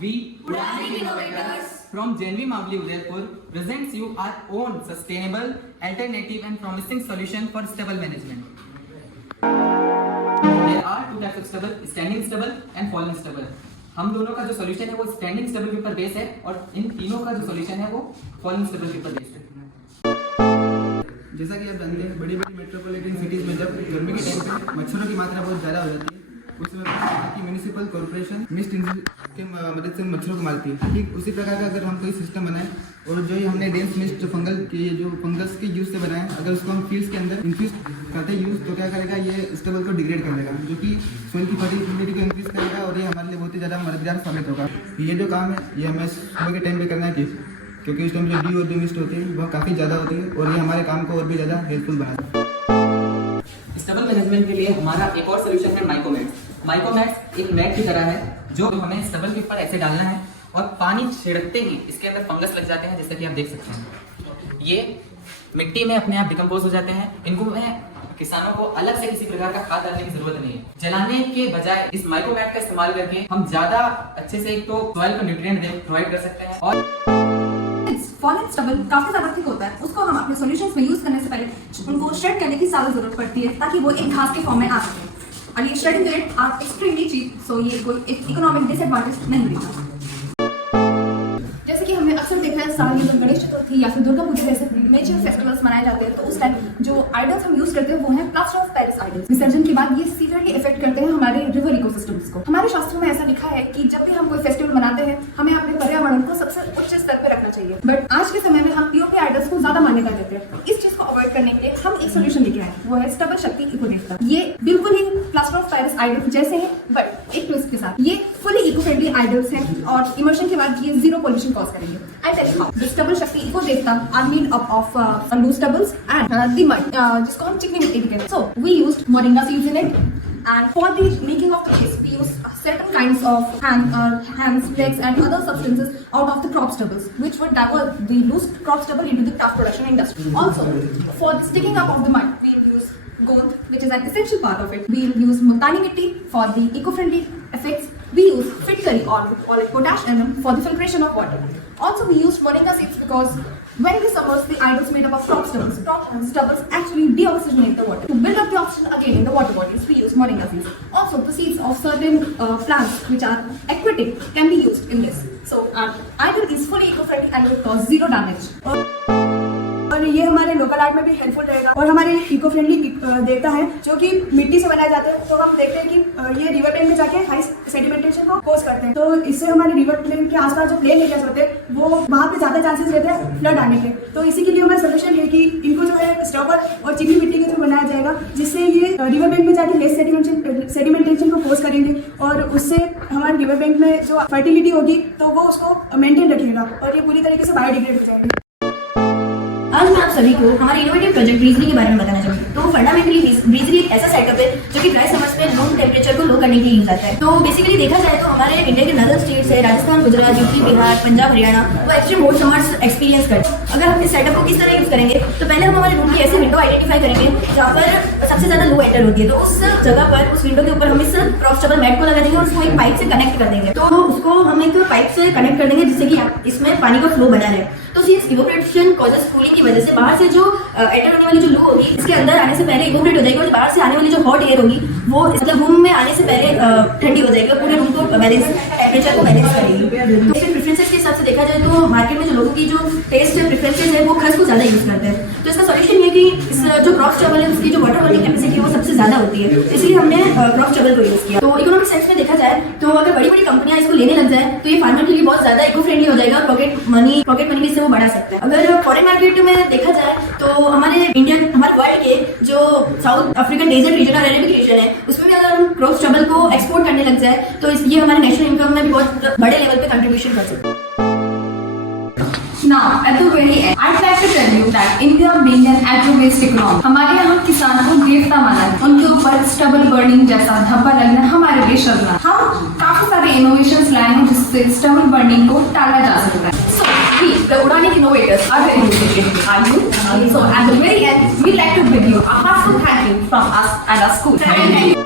We, Puranik Innovators from Janvi Mavli Udaipur, presents you our own sustainable, alternative and promising solution for stubble management. There are two types of stubble, standing stubble and fallen stubble. हम दोनों का जो solution है वो standing stubble के ऊपर base है और इन तीनों का जो सॉल्यूशन है वो फॉलिंग स्टबल के ऊपर बेस है। जैसा कि आप जानते हैं, बड़ी बड़ी मेट्रोपॉलिटन सिटीज़ में जब गर्मी के टाइम पे मच्छरों की मात्रा बहुत ज़्यादा हो जाती है, उस वक्त की म्यूनिसिपल कॉर्पोरेशन मिस्ट के मदद से मच्छरों को मारती है। ठीक उसी प्रकार का अगर हम कोई सिस्टम बनाएं और जो हमने डेंस मिस्ट जो फंगस के यूज़ से बनाए, अगर उसको हम फील्ड्स के अंदर इन्फ्यूज करते यूज़ तो क्या करेगा, ये स्टेबल को डिग्रेड कर देगा, जो कि सोइल की फर्टिलिटी को इंक्रीज करेगा और ये हमारे लिए बहुत ही ज़्यादा मददगार साबित होगा। ये जो काम है ये हमें सुबह के टाइम पे करना है, क्योंकि इस टाइम जो डी और डी मिस्ट होती है वह काफ़ी ज़्यादा होती है और ये हमारे काम को और भी ज़्यादा हेल्पफुल बनाता है। स्टबल मैनेजमेंट के लिए हमारा एक और सॉल्यूशन है माइकोमैट्स। माइकोमैट्स एक मैट की तरह है जो हमें स्टबल के ऊपर ऐसे डालना है और पानी छिड़कते ही इसके अंदर फंगस लग जाते हैं, जैसा कि आप देख सकते हैं। ये मिट्टी में अपने आप डिकम्पोज हो जाते हैं। इनको किसानों को अलग से किसी प्रकार का खाद डालने की जरूरत नहीं है। जलाने के बजाय इस माइकोमैट का इस्तेमाल करके हम ज्यादा अच्छे से एक तो सॉइल को न्यूट्रिएंट प्रोवाइड कर सकते हैं और फॉलिन स्टबल काफी ज्यादा थिक होता है, उसको हम अपने सॉल्यूशंस में यूज करने से पहले उनको श्रेड करने की ज्यादा जरूरत पड़ती है ताकि वो एक घास के फॉर्म में आ सके। और ये shredding rate are extremely cheap, so ये कोई इकोनॉमिक डिसएडवांटेज नहीं देता। जैसे कि हमने अक्सर देखा है, साल में जब गणेश चतुर्थी या फिर दुर्गा पूजा जैसे मेजर फेस्टिवल्स मनाए जाते हैं तो उस टाइम जो आइडल्स हम यूज करते हैं वो है प्लास्टर ऑफ पेरिस आइडल्स। विसर्जन के बाद ये सीवियरली इफेक्ट करते हैं हमारे रिवर इकोसिस्टम्स को। हमारे शास्त्रों में ऐसा लिखा है कि जब भी हम कोई फेस्टिवल मनाते हैं हमें अपने पर्यावरण को सबसे उच्च स्तर पर रखना चाहिए, बट आज के समय में हम पीओपी आइडल्स को ज्यादा मान्यता देते हैं। इस चीज को अवॉइड करने के लिए हम एक सोल्यूशन लेके आए, वो है स्टबल शक्ति इको देवता। ये बिल्कुल ही प्लास्टर ऑफ पेरिस आइडल्स जैसे है बट एक ट्विस्ट के साथ। ये फुली इको फ्रेंडली आइडल्स हैं और इमर्शन के बाद ये जीरो पॉल्यूशन कॉज करेंगे। I tell you how. The stubble शक्ति इको देवता are made up of loose stubbles and the mud, जिसको हम चिकनी मिट्टी भी कहते हैं। So we used moringa seeds in it and for the making of the paste we use certain kinds of hands, legs and other substances out of the crop stubbles which would divert the loose crop stubble into the craft production industry. Also for the sticking up of the mud we use gold, which is an essential part of it. We use multani mitti for the eco-friendly effects. We use fitkari or potash NM for the filtration of water. Also we use moringa seeds because when we submerge the idols made up of crop stubbles actually deoxygenate the water. To build up the oxygen again in the water bodies, we use moringa seeds. Also the seeds of certain plants which are aquatic can be used in this. So our idol is fully eco-friendly and will cause zero damage. और ये हमारे local art में भी helpful रहेगा और हमारे eco friendly देवता है जो कि मिट्टी से बनाए जाते हैं। तो हम देखते हैं कि ये रिवर प्लेन में जाके हाई सेडिमेंटेशन को कोज करते हैं, तो इससे हमारे रिवर प्लेन के आसपास जो प्लेन एरियाज होते हैं वो वहाँ पे ज्यादा चांसेस रहते हैं फ्लड आने के। तो इसी के लिए हमारा सोल्यूशन है कि इनको जो है स्टबल और चिकनी मिट्टी के थ्रू बनाया जाएगा, जिससे ये रिवर बैंक में जाके लेस सेडिमेंटेशन को कोज करेंगे और उससे हमारे रिवर बैंक में जो फर्टिलिटी होगी तो वो उसको मेंटेन रखेगा और ये पूरी तरीके से बायोडिग्रेड हो जाएगा। आज मैं आप सभी को हमारे इनोवेटिव प्रोजेक्ट ब्रीजली के बारे में बताना चाहूँगी। तो फंडामेंटली ब्रीजली एक ऐसा सेटअप है जो कि ड्राई समर्स में रूम टेम्परेचर को लो करने के लिए यूज आता है। तो बेसिकली देखा जाए तो हमारे इंडिया के नदर स्टेट्स है राजस्थान, गुजरात, यूपी, बिहार, पंजाब, हरियाणा, वो एक्सट्रीम हॉट समर्स एक्सपीरियंस करते हैं। अगर हम इस सेटअप को किस तरह यूज करेंगे तो पहले हम हमारे रूम की ऐसी विंडो आइडेंटिफाई करेंगे जहाँ पर सबसे ज्यादा लो एंटर होती है। तो उस जगह पर उस विंडो के ऊपर हम इस क्रॉस स्टबल मैट को लगा देंगे और उसको एक पाइप से कनेक्ट कर देंगे। तो उसको हम एक पाइप से कनेक्ट कर देंगे जिससे कि इसमें पानी का फ्लो बना रहे। तो इस इवोपोरेशन कॉजेस कूलिंग की वजह से बाहर से जो एंटर होने वाली जो लू होगी इसके अंदर आने से पहले इवोपोरेट हो जाएगी और बाहर से आने वाली जो हॉट एयर होगी वो मतलब रूम में आने से पहले ठंडी हो जाएगी और पूरे रूम को बैलेंस टेम्परेचर को मैनेज करेगी। तो प्रेफरेंसेस के हिसाब से देखा जाए तो मार्केट में जो लोगों की जो टेस्ट है प्रेफरेंसेस है वो खस को ज्यादा यूज करते हैं। तो इसका सॉल्यूशन ये कि इस जो क्रॉप स्टबल है उसकी जो वाटर होल्डिंग कैपेसिटी है वो सबसे ज्यादा होती है, इसलिए हमने क्रॉप स्टबल को यूज किया। तो इकोनॉमिक सेंस में देखा जाए तो अगर बड़ी बड़ी कंपनियां इसको लेने लग जाए तो ये फार्मर के लिए बहुत ज्यादा इको फ्रेंडली हो जाएगा और पॉकेट मनी भी इससे वो बढ़ा सकता है। अगर फॉरेन मार्केट में देखा जाए तो हमारे वर्ल्ड के जो साउथ अफ्रीकन डेजर्ट रीजन और अरेबिक रीजन है उसमें भी अगर हम क्रॉप स्टबल को एक्सपोर्ट करने लग जाए तो ये हमारे नेशनल इनकम में भी बहुत बड़े लेवल पे कंट्रीब्यूशन कर सकते हैं। Now, at the very end, I'd like to tell you that India being an agro-based economy, हमारे यहाँ किसान को देवता माना है, उनके ऊपर स्टबल बर्निंग जैसा धब्बा लगना हमारे लिए शर्म है। हम काफी सारे इनोवेशंस लाए हैं जिससे स्टबल बर्निंग को टाला जा सकता है। So, we, the Udanic innovators, are the innovators. Are you? So, at the very end, we'd like to give you a heartfelt thank you from us and our school. Thank you.